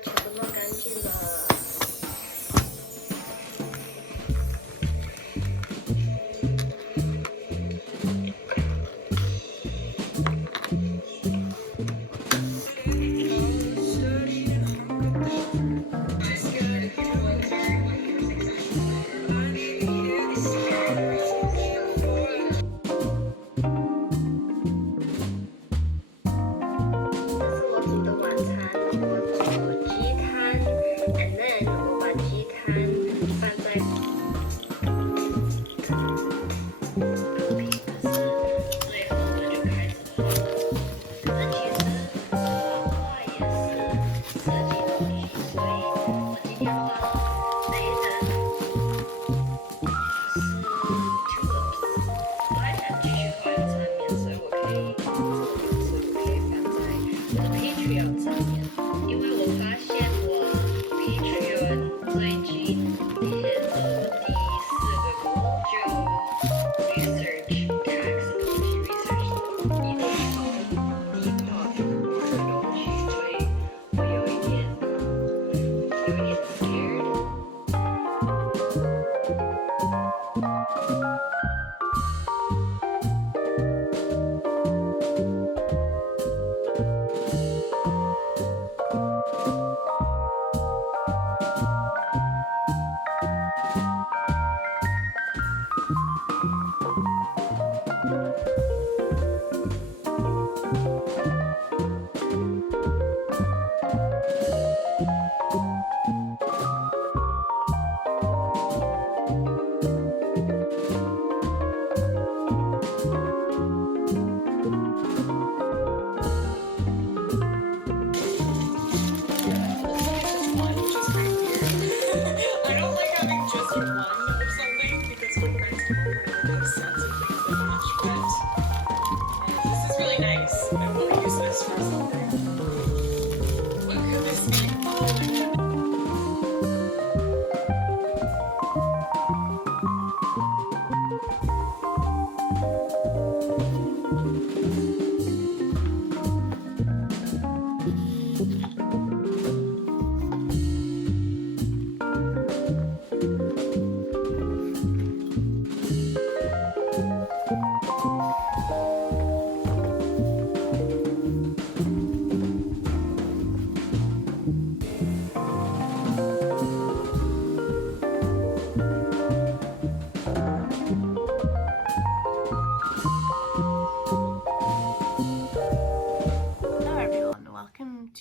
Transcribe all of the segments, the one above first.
全部弄干净了。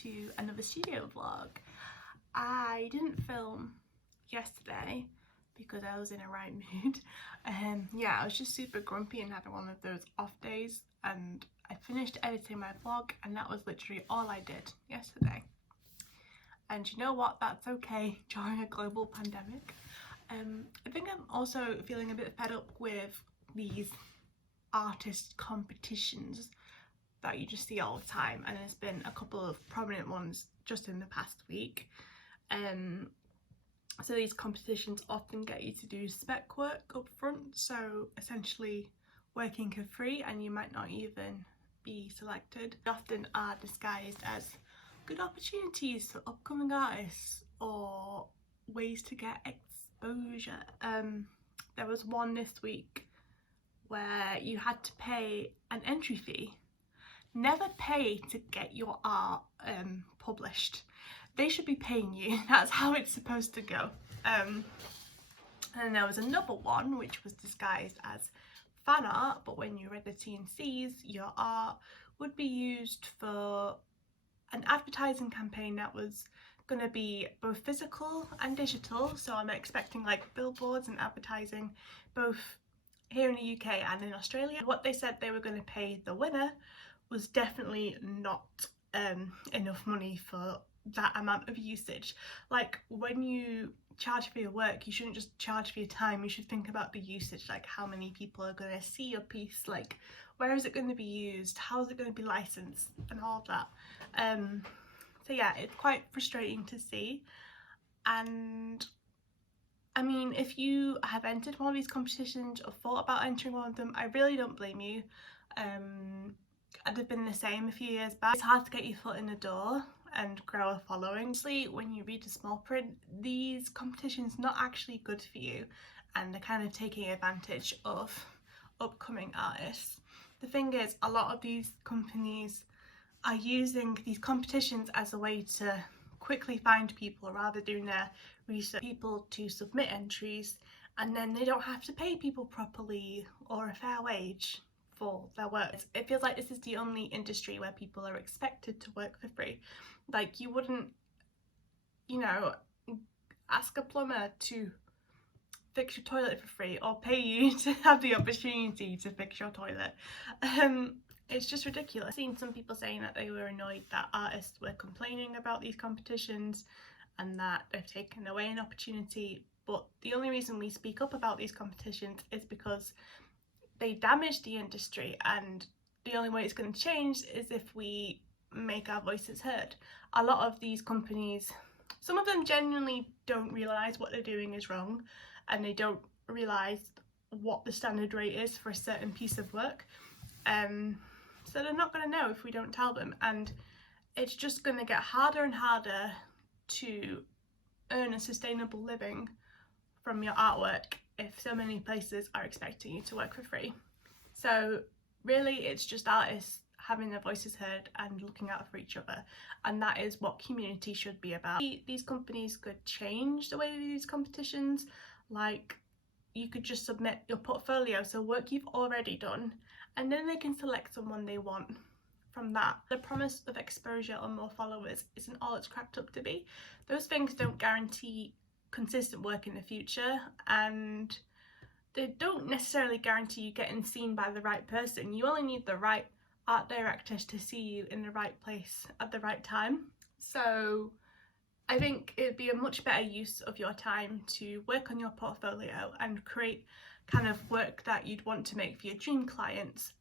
To another studio vlog. I didn't film yesterday because I was in a right mood. Yeah, I was just super grumpy and had one of those off days, and I finished editing my vlog and that was literally all I did yesterday. And you know what, that's okay during a global pandemic. I think I'm also feeling a bit fed up with these artist competitions that you just see all the time, and there's been a couple of prominent ones just in the past week. So these competitions often get you to do spec work up front, so essentially working for free, and you might not even be selected. They often are disguised as good opportunities for upcoming artists or ways to get exposure. There was one this week where you had to pay an entry fee. Never pay to get your art published. They should be paying you. That's how it's supposed to go. And then there was another one which was disguised as fan art, but when you read the T&Cs, your art would be used for an advertising campaign that was going to be both physical and digital. So I'm expecting like billboards and advertising both here in the UK and in Australia. What they said they were going to pay the winner was definitely not enough money for that amount of usage. Like, when you charge for your work, you shouldn't just charge for your time, you should think about the usage, like how many people are going to see your piece, like where is it going to be used, how is it going to be licensed, and all of that. So yeah, it's quite frustrating to see. And I mean, if you have entered one of these competitions or thought about entering one of them, I really don't blame you. I'd have been the same a few years back. It's hard to get your foot in the door, and grow a following. Obviously, when you read the small print, these competitions not actually good for you, and they're kind of taking advantage of upcoming artists. The thing is, a lot of these companies are using these competitions as a way to quickly find people rather than doing their research, people to submit entries, and then they don't have to pay people properly or a fair wage for their work. It feels like this is the only industry where people are expected to work for free. Like, you wouldn't, you know, ask a plumber to fix your toilet for free or pay you to have the opportunity to fix your toilet. It's just ridiculous. I've seen some people saying that they were annoyed that artists were complaining about these competitions and that they've taken away an opportunity, but the only reason we speak up about these competitions is because they damage the industry, and the only way it's going to change is if we make our voices heard. A lot of these companies, some of them genuinely don't realise what they're doing is wrong, and they don't realise what the standard rate is for a certain piece of work. So they're not going to know if we don't tell them, and it's just going to get harder and harder to earn a sustainable living from your artwork if so many places are expecting you to work for free. So really, it's just artists having their voices heard and looking out for each other, and that is what community should be about. These companies could change the way they do these competitions. Like, you could just submit your portfolio, so work you've already done, and then they can select someone they want from that. The promise of exposure or more followers isn't all it's cracked up to be. Those things don't guarantee consistent work in the future, and they don't necessarily guarantee you getting seen by the right person. You only need the right art directors to see you in the right place at the right time. So I think it'd be a much better use of your time to work on your portfolio and create kind of work that you'd want to make for your dream clients.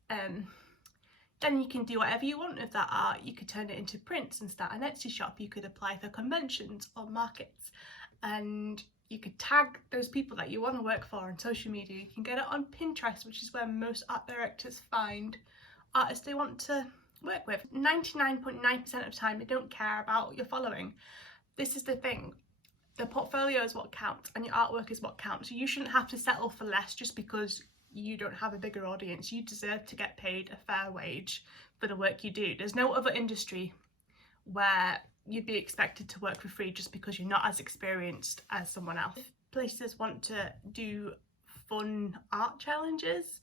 Then you can do whatever you want with that art. You could turn it into prints and start an Etsy shop. You could apply for conventions or markets, and you could tag those people that you want to work for on social media. You can get it on Pinterest, which is where most art directors find artists they want to work with. 99.9% of the time, they don't care about your following. This is the thing. The portfolio is what counts, and your artwork is what counts. You shouldn't have to settle for less just because you don't have a bigger audience. You deserve to get paid a fair wage for the work you do. There's no other industry where you'd be expected to work for free just because you're not as experienced as someone else. If places want to do fun art challenges,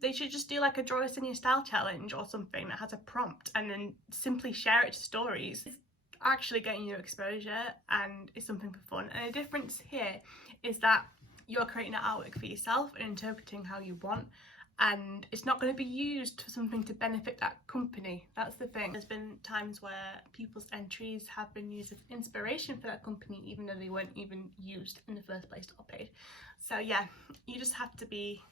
they should just do like a draw this in your style challenge or something that has a prompt, and then simply share it to stories. It's actually getting you exposure and it's something for fun. And the difference here is that you're creating an artwork for yourself and interpreting how you want, and it's not going to be used for something to benefit that company. That's the thing. There's been times where people's entries have been used as inspiration for that company, even though they weren't even used in the first place or paid. So yeah, you just have to be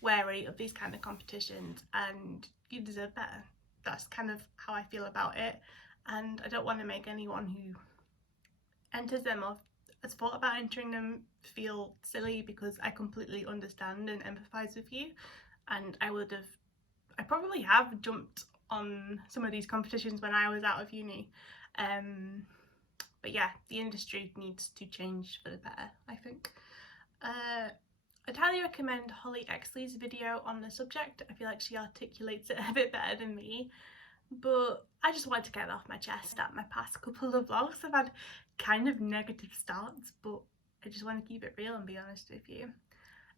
wary of these kind of competitions, and you deserve better. That's kind of how I feel about it, and I don't want to make anyone who enters them or has thought about entering them feel silly, because I completely understand and empathise with you, and I probably have jumped on some of these competitions when I was out of uni, but yeah, the industry needs to change for the better, I think. I'd highly recommend Holly Exley's video on the subject. I feel like she articulates it a bit better than me, but I just wanted to get it off my chest. That my past couple of vlogs have had kind of negative starts, but I just want to keep it real and be honest with you.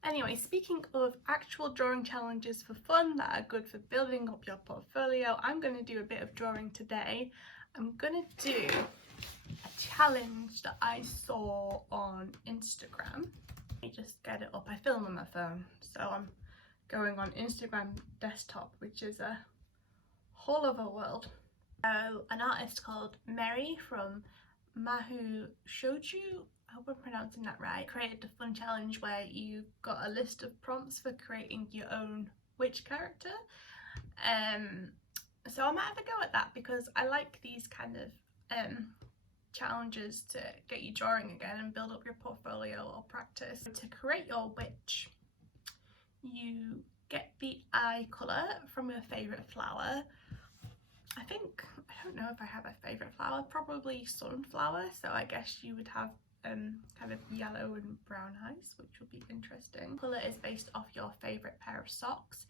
Anyway, speaking of actual drawing challenges for fun that are good for building up your portfolio, I'm going to do a bit of drawing today. I'm going to do a challenge that I saw on Instagram. Let me just get it up. I film on my phone, so I'm going on Instagram desktop, which is a whole other world. So an artist called Mary from Mahu Shoju, I hope I'm pronouncing that right, created a fun challenge where you got a list of prompts for creating your own witch character. So I might have a go at that, because I like these kind of challenges to get you drawing again and build up your portfolio or practice. To create your witch, you get the eye colour from your favourite flower, I think, I don't know if I have a favourite flower, probably sunflower, so I guess you would have kind of yellow and brown eyes, which will be interesting. Colour is based off your favourite pair of socks.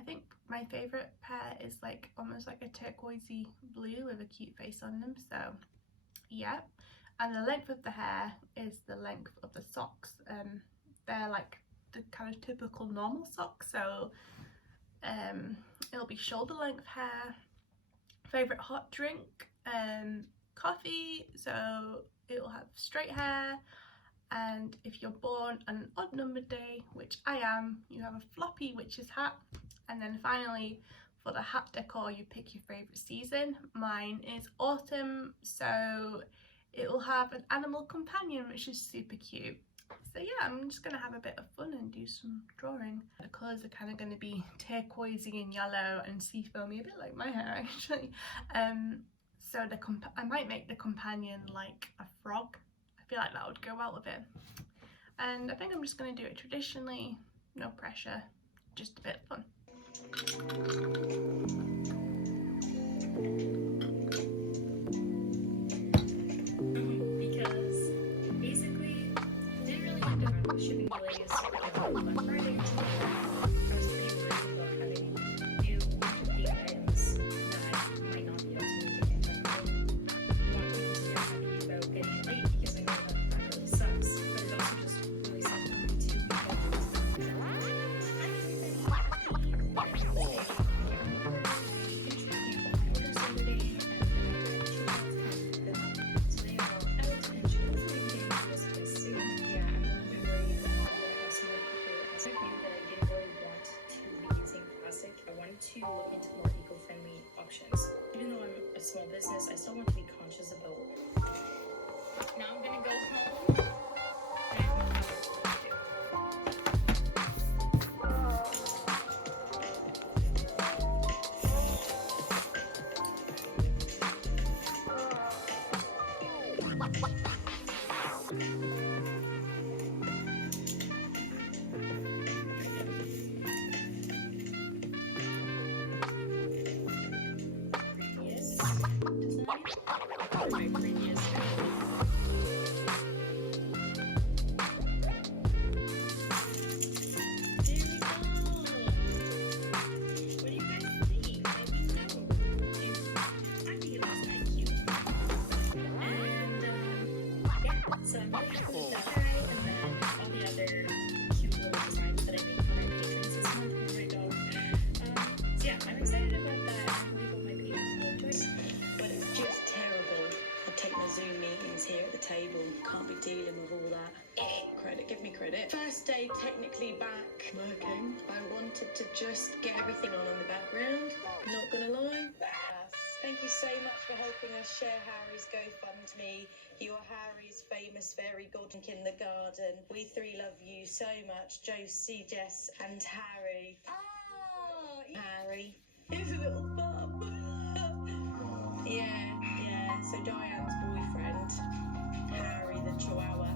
I think my favourite pair is like almost like a turquoisey blue with a cute face on them, so yeah. And the length of the hair is the length of the socks. They're like the kind of typical normal socks, so it'll be shoulder length hair. Favourite hot drink, coffee, so it'll have straight hair. And if you're born on an odd numbered day, which I am, you have a floppy witch's hat. And then finally, for the hat decor, you pick your favourite season. Mine is autumn, so it will have an animal companion, which is super cute. So yeah, I'm just going to have a bit of fun and do some drawing. The colours are kind of going to be turquoisey and yellow and seafoamy, a bit like my hair actually. So I might make the companion like a frog. I feel like that would go well with it. And I think I'm just going to do it traditionally, no pressure, just a bit of fun. Because basically, I didn't really have to run shipping delays on Black Friday. I was pretty worried about having new payments that might not be able to make it. And not really happy about getting it late because I know that really sucks. But it also just really sucks for me too to look into more eco-friendly options. Even though I'm a small business, I still want to be conscious about. Now I'm gonna go home my previous so I'm really happy with that guy, and then all the other cute little designs that I made for my patrons this month. Oh my god. So yeah, I'm excited about that. I really hope my patrons will enjoy it. But it's just terrible. I've taken the Zoom meetings here at the table. Can't be dealing with all that. Credit, give me credit. First day technically back working. I wanted to just get everything on in the background. Not gonna lie. Thank you so much for helping us share Harry's GoFundMe. You are Harry's famous fairy god in the garden. We three love you so much. Josie, Jess and Harry. Oh, Harry. Here's a little bum. Yeah. So Diane's boyfriend, Harry the Chihuahua.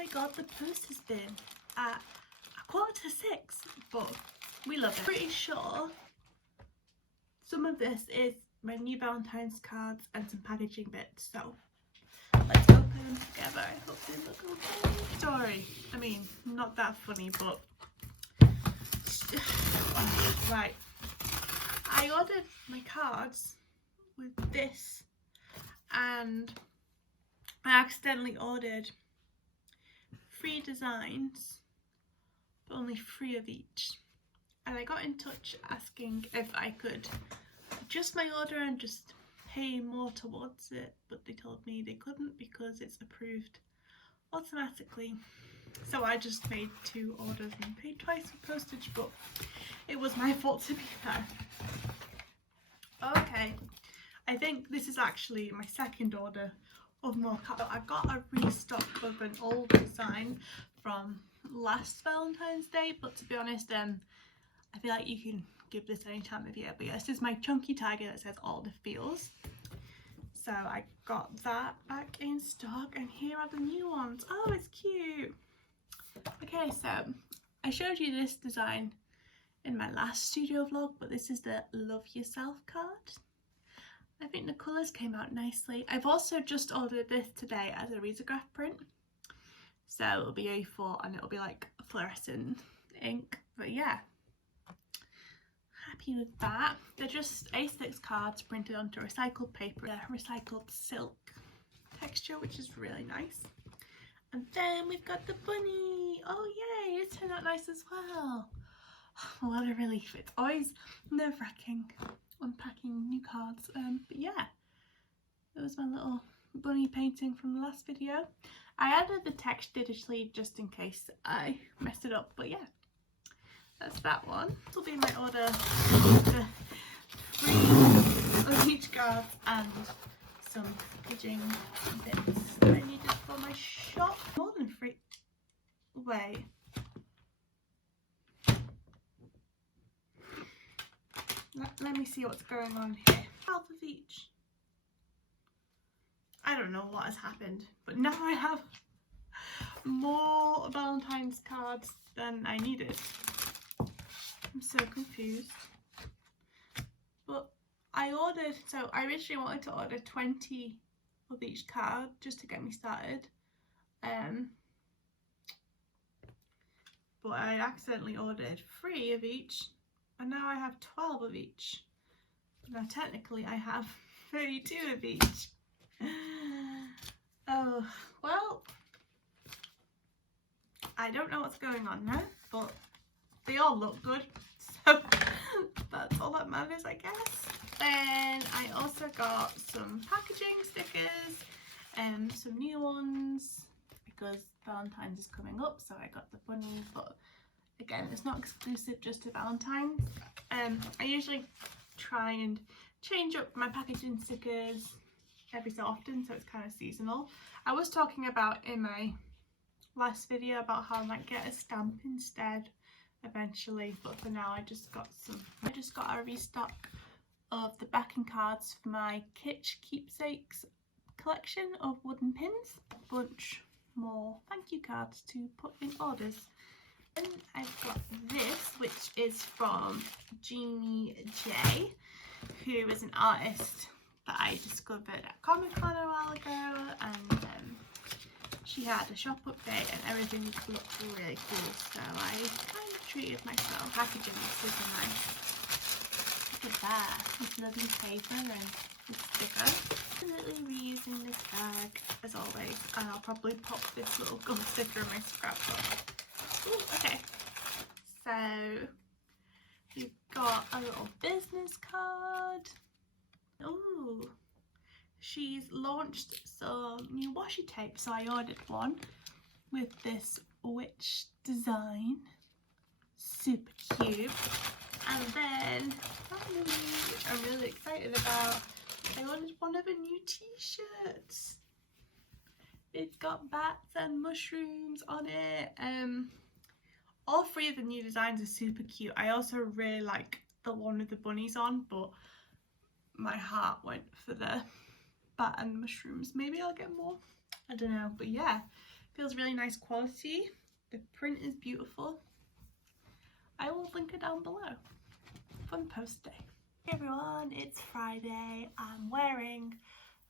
my god, the post has been at 5:45, but we love it. Pretty sure some of this is my new Valentine's cards and some packaging bits, so let's open them together. I hope they look okay. Sorry, I mean, not that funny, but right. I ordered my cards with this and I accidentally ordered 3 designs, but only 3 of each. And I got in touch asking if I could adjust my order and just pay more towards it, but they told me they couldn't because it's approved automatically. So I just made 2 orders and paid twice for postage, but it was my fault to be fair. Okay, I think this is actually my second order of more cards. I got a restock of an old design from last Valentine's Day, but to be honest, I feel like you can give this any time of year. But yeah, this is my chunky tiger that says all the feels. So I got that back in stock, and here are the new ones. Oh, it's cute. Okay, so I showed you this design in my last studio vlog, but this is the Love Yourself card. I think the colours came out nicely. I've also just ordered this today as a risograph print, so it'll be A4 and it'll be like fluorescent ink. But yeah, happy with that. They're just A6 cards printed onto recycled paper, recycled silk texture, which is really nice. And then we've got the bunny. Oh yay, it turned out nice as well. What a relief. It's always nerve-wracking unpacking new cards, but yeah, it was my little bunny painting from the last video. I added the text digitally just in case I messed it up, but yeah, that's that one. This will be my order, the 3 of each card and some packaging bits that I needed for my shop. More than 3. Wait. Let me see what's going on here. Half of each. I don't know what has happened, but now I have more Valentine's cards than I needed. I'm so confused. But I ordered, so I originally wanted to order 20 of each card just to get me started. But I accidentally ordered 3 of each. And now I have 12 of each. Now technically I have 32 of each. Oh, well, I don't know what's going on now, but they all look good, so that's all that matters, I guess. Then I also got some packaging stickers and some new ones because Valentine's is coming up, so I got the bunny, but again, it's not exclusive just to Valentine's. I usually try and change up my packaging stickers every so often, so it's kind of seasonal. I was talking about in my last video about how I might get a stamp instead eventually, but for now I just got a restock of the backing cards for my Kitsch Keepsakes collection of wooden pins. A bunch more thank you cards to put in orders. And I've got this, which is from Jeannie J, who is an artist that I discovered at Comic Con a while ago, and she had a shop update and everything looked really cool, so I kind of treated myself. Packaging is super nice. Look at that, this lovely paper and this sticker. Absolutely reusing this bag as always, and I'll probably pop this little gum sticker in my scrapbook. Ooh, okay, so we've got a little business card. Ooh, she's launched some new washi tape, so I ordered one with this witch design. Super cute. And then, finally, which I'm really excited about, I ordered one of her new t-shirts. It's got bats and mushrooms on it. All 3 of the new designs are super cute. I also really like the one with the bunnies on, but my heart went for the bat and mushrooms. Maybe I'll get more, I don't know, but yeah, Feels really nice quality. The print is beautiful. I will link it down below. Fun post day. Hey everyone, it's Friday. I'm wearing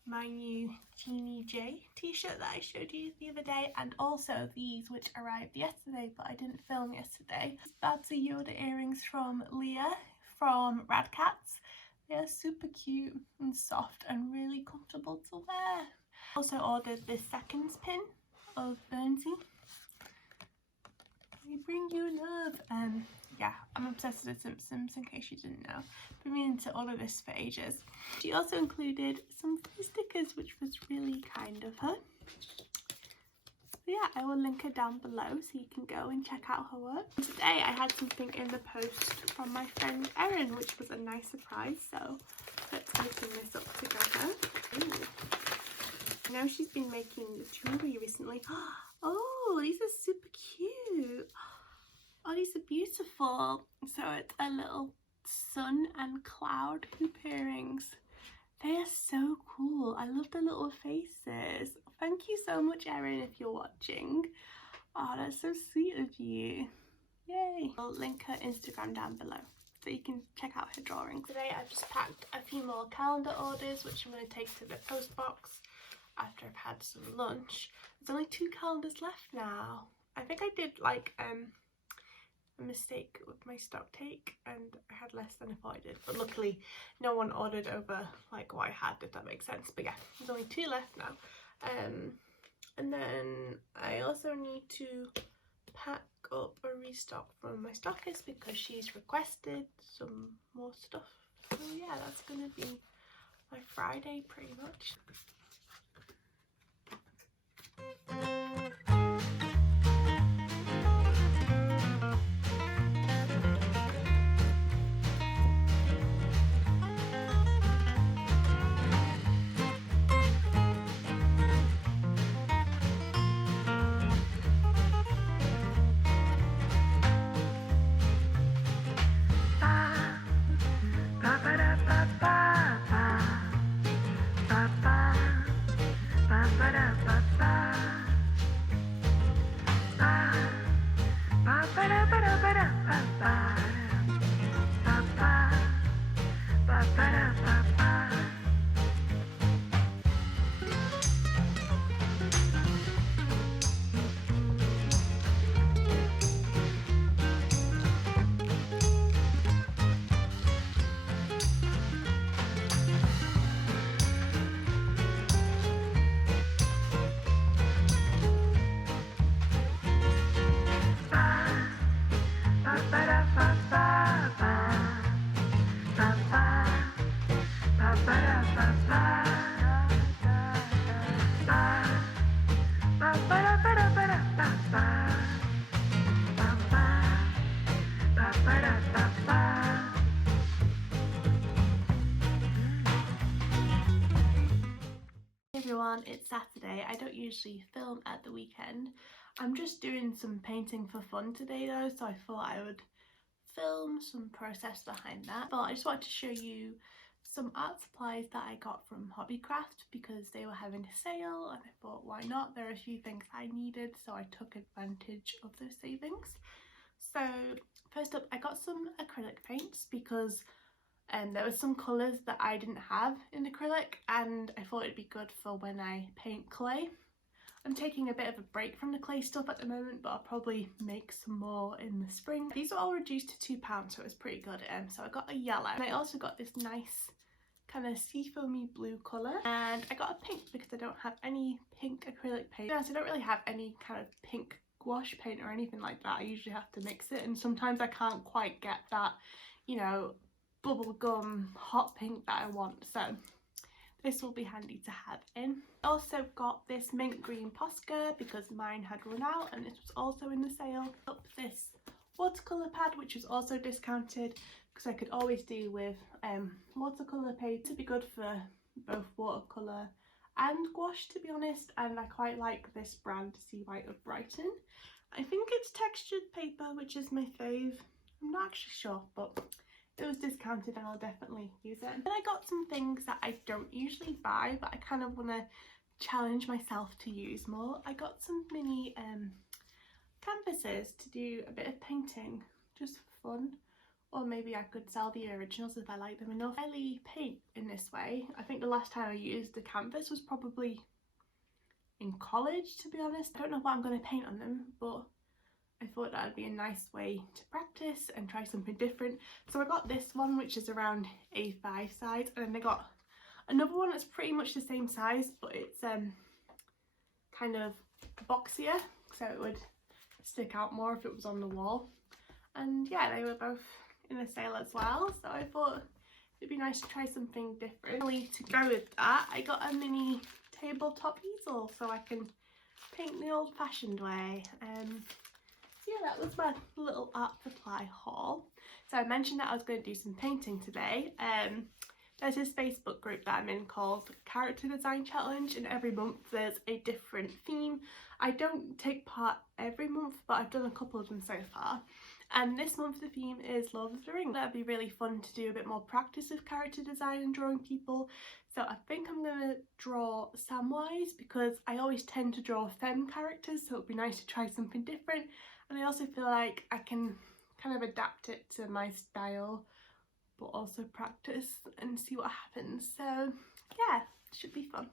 my new Genie J t-shirt that I showed you the other day, and also these which arrived yesterday but I didn't film yesterday. That's a Yoda earrings from Leah from Rad Cats. They are super cute and soft and really comfortable to wear. Also ordered this seconds pin of Burnsy. We bring you love. Yeah, I'm obsessed with The Simpsons in case you didn't know. Been meaning to order this for ages. She also included some free stickers, which was really kind of her. So yeah, I will link her down below so you can go and check out her work. Today I had something in the post from my friend Erin, which was a nice surprise, so let's open this up together. Ooh. I know she's been making jewellery recently. Oh, these are super cute. Oh, these are beautiful. So it's a little sun and cloud hoop earrings. They are so cool. I love the little faces. Thank you so much, Erin, if you're watching. Oh, that's so sweet of you. Yay. I'll link her Instagram down below so you can check out her drawings. Today I've just packed a few more calendar orders, which I'm going to take to the post box after I've had some lunch. There's only 2 calendars left now. I think I did like a mistake with my stock take and I had less than I thought I did, but luckily no one ordered over like what I had, if that makes sense. But yeah, there's only 2 left now. And then I also need to pack up a restock from my stockist because she's requested some more stuff. So yeah, that's gonna be my Friday pretty much. Everyone, it's Saturday. I don't usually film at the weekend. I'm just doing some painting for fun today though, so I thought I would film some process behind that. But I just wanted to show you some art supplies that I got from Hobbycraft because they were having a sale and I thought why not. There are a few things I needed, so I took advantage of those savings. So first up, I got some acrylic paints because there were some colours that I didn't have in acrylic and I thought it'd be good for when I paint clay. I'm taking a bit of a break from the clay stuff at the moment, but I'll probably make some more in the spring. These are all reduced to £2, so it was pretty good. So I got a yellow and I also got this nice kind of seafoamy blue colour, and I got a pink because I don't have any pink acrylic paint. Yeah, so I don't really have any kind of pink gouache paint or anything like that. I usually have to mix it and sometimes I can't quite get that, you know, bubblegum hot pink that I want, so this will be handy to have in. I also got this mint green Posca because mine had run out and this was also in the sale. Up this watercolour pad, which was also discounted because I could always do with watercolour paint. To be good for both watercolour and gouache, to be honest, and I quite like this brand, Sea White of Brighton. I think it's textured paper, which is my fave. I'm not actually sure, but it was discounted and I'll definitely use it. Then I got some things that I don't usually buy, but I kind of want to challenge myself to use more. I got some mini canvases to do a bit of painting just for fun, or maybe I could sell the originals if I like them enough. I rarely paint in this way. I think the last time I used the canvas was probably in college, to be honest. I don't know what I'm going to paint on them, but I thought that would be a nice way to practice and try something different. So I got this one, which is around A5 size, and then I got another one that's pretty much the same size, but it's kind of boxier, so it would stick out more if it was on the wall. And yeah, they were both in a sale as well, so I thought it'd be nice to try something different. To go with that, I got a mini tabletop easel so I can paint the old-fashioned way. So yeah, that was my little art supply haul. So I mentioned that I was going to do some painting today. There's this Facebook group that I'm in called Character Design Challenge, and every month there's a different theme. I don't take part every month, but I've done a couple of them so far. And this month the theme is Lord of the Rings. That'd be really fun to do a bit more practice with character design and drawing people. So I think I'm going to draw Samwise, because I always tend to draw femme characters, so it'd be nice to try something different. And I also feel like I can kind of adapt it to my style, but also practice and see what happens. So yeah, it should be fun.